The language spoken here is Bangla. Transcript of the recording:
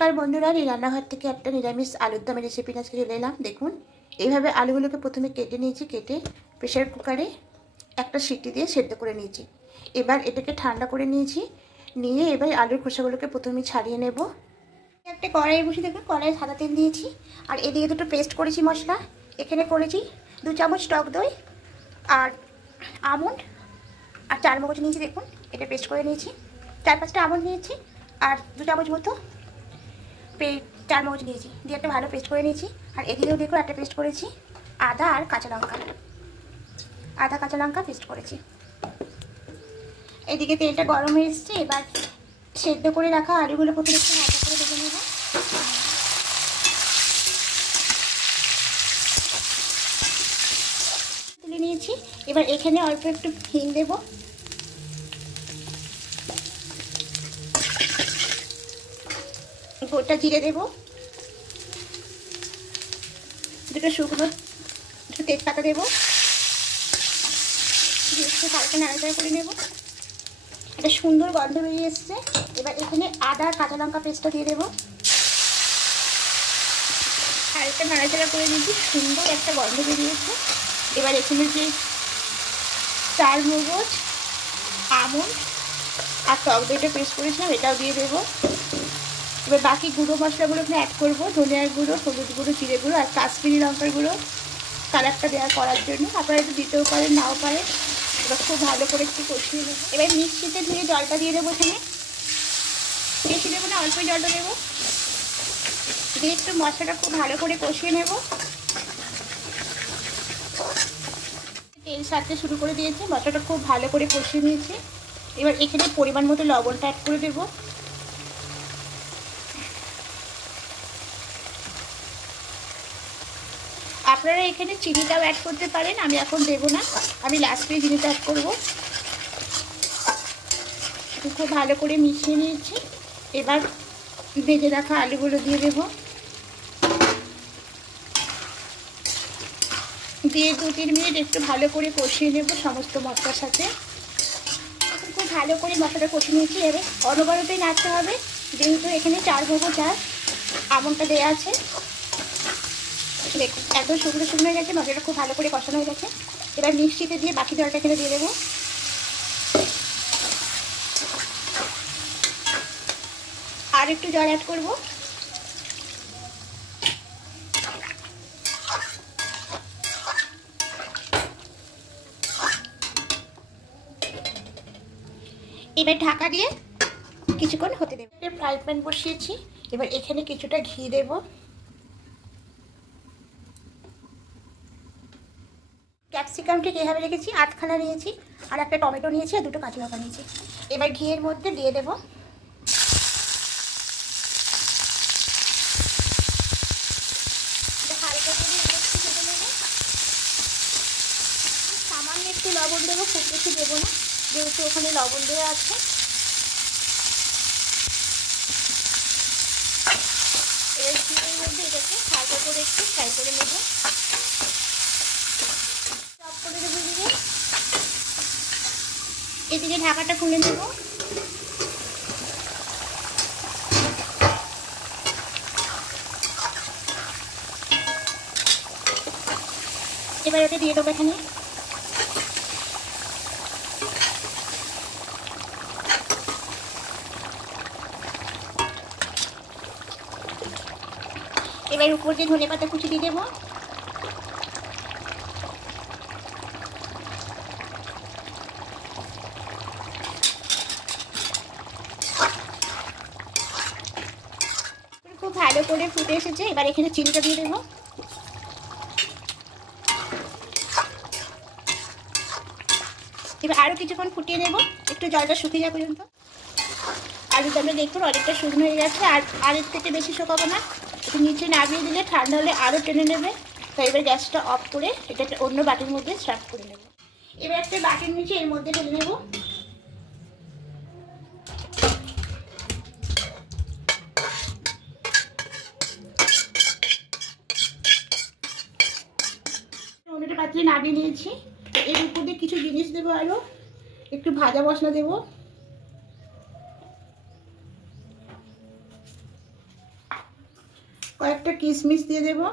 নমস্কার বন্ধুরা, এই রান্নাঘর থেকে একটা নিরামিষ আলুর দমের রেসিপি আজকে চলে এলাম। দেখুন, এইভাবে আলুগুলোকে প্রথমে কেটে নিয়েছি। কেটে প্রেসার কুকারে একটা সিটি দিয়ে সেদ্ধ করে নিয়েছি। এবার এটাকে ঠান্ডা করে নিয়েছি। নিয়ে এবার আলুর খোসাগুলোকে প্রথমে ছাড়িয়ে নেব। একটা কড়াই বসে দেখুন, কড়াই সাদা তেল দিয়েছি। আর এদিকে দুটো পেস্ট করেছি মশলা। এখানে করেছি 2 চামচ টক দই আর আমন্ড আর 4 মগজ নিয়েছি। দেখুন, এটা পেস্ট করে নিয়েছি। 4-5টা আমন্ড নিয়েছি আর 2 চামচ মতো 4 মগজ নিয়েছি, দিয়ে একটা ভালো পেস্ট করে নিয়েছি। আর এদিকেও দেখো একটা পেস্ট করেছি আদা আর কাঁচা লঙ্কা পেস্ট করেছি। এদিকে তেলটা গরম হয়ে এসছে। এবার সেদ্ধ করে রাখা আলুগুলো প্রথমে একটু হালকা করে ভেজে নেব। তুলে নিয়েছি। এবার এখানে অল্প একটু হিং দেবো, গোটা জিরে দেবো, দুটো শুকনো তেজপাতা দেবো, একটু হালকা নাড়াচাড়া করে নেব। একটা সুন্দর গন্ধ বেরিয়ে এসছে। এবার এখানে আদা আর কাঁচা লঙ্কা পেস্টটা দিয়ে দেবো। হালকা নাড়াচাড়া করে নিয়েছি, সুন্দর একটা গন্ধ বেরিয়েছে। এবার এখানে যে 4 মগজ, আমন্ড আর টক দইটা পেস্ট করেছিলাম এটাও দিয়ে দেবো। এবার বাকি গুঁড়ো মশলাগুলো এখানে অ্যাড করবো। ধনিয়ার গুঁড়ো, হলুদ গুঁড়ো, জিরে গুঁড়ো আর কাশ্মীরি লঙ্কার গুঁড়ো, কালারটা দেওয়া করার জন্য। আপনারা একটু দিতেও পারেন, নাও পারেন। এবার খুব ভালো করে একটু কষিয়ে নেবো। এবার মিক্সিতে ধুয়ে জলটা দিয়ে দেবো। এখানে বেশি দেবো না, অল্পই জলটা দেবো। দিয়ে একটু মশলাটা খুব ভালো করে কষিয়ে নেব। তেল ছাড়তে শুরু করে দিয়েছে, মশলাটা খুব ভালো করে কষিয়ে নিয়েছে। এবার এখানে পরিমাণ মতো লবণটা অ্যাড করে দেবো। আপনারা এখানে চিনিটাও অ্যাড করতে পারেন, আমি এখন দেবো না, আমি লাস্টে চিনিটা অ্যাড করবো। খুব ভালো করে মিশিয়ে নিয়েছি। এবার ভেজে রাখা আলুগুলো দিয়ে দেবো। দিয়ে 2-3 মিনিট একটু ভালো করে কষিয়ে নেব সমস্ত মশলার সাথে। খুব ভালো করে মশলাটা কষিয়ে নিয়েছি। এবার অনবরতই নাড়তে হবে, যেহেতু এখানে 4 মগজ আর আমন্ডটা দেওয়া আছে। দেখুন একদম শুকনো হয়ে গেছে, মশলাটা খুব ভালো করে কষানো হয়ে গেছে। এবার মিক্সিতে দিয়ে বাকি জলটা এখানে দিয়ে দেবো। আর একটু জল অ্যাড করবো। এবার ঢাকা দিয়ে কিছুক্ষণ হতে দেবো। ফ্রাই প্যান বসিয়েছি। এবার এখানে কিছুটা ঘি দেবো। ক্যাপসিকাম ঠিক এভাবে রেখেছি, 8খানা নিয়েছি। আর একটা টমেটো নিয়েছি আর 2টো কাঁচা লঙ্কা নিয়েছি। এবার ঘিয়ের মধ্যে দিয়ে দেবো। হালকা করে একটু ভেজে নেব। সামান্য একটু লবণ দেবো, খুব বেশি দেবো না, যেহেতু ওখানে লবণ দেওয়া আছে। এবার ঘিয়ের মধ্যে এটাকে হালকা করে একটু ফ্রাই করে নেব। সব করে দেবো দিকে। এদিকে ঢাকাটা খুলে নেব। এবার ওটা দিয়ে দেবো এখানে। এবার উপর দিয়ে ধনেপাতা কুচি দিয়ে দেবো। খুব ভালো করে ফুটে এসেছে। এবার এখানে চিনিটা দিয়ে দেবো। এবার আরও কিছুক্ষণ ফুটিয়ে নেব, একটু জলটা শুকিয়ে যাওয়া পর্যন্ত। আলুর দমটা দেখুন অনেকটা শুকনো হয়ে গেছে। আর এর থেকে বেশি শুকাবো না, একটু নিচে নামিয়ে দিলে ঠান্ডা হলে আরও টেনে নেবে। তো এবার গ্যাসটা অফ করে এটা একটা অন্য বাটির মধ্যে সার্ভ করে নেব। এবার একটা বাটির নিচে এর মধ্যে ঢেলে নেব। অন্যটা পাত্রে নামিয়ে নিয়েছি। এর উপর দিয়ে কিছু জিনিস দেবো, আরও একটু ভাজা মশলা দেবো। কয়েকটা কিশমিশ দিয়ে দেবো।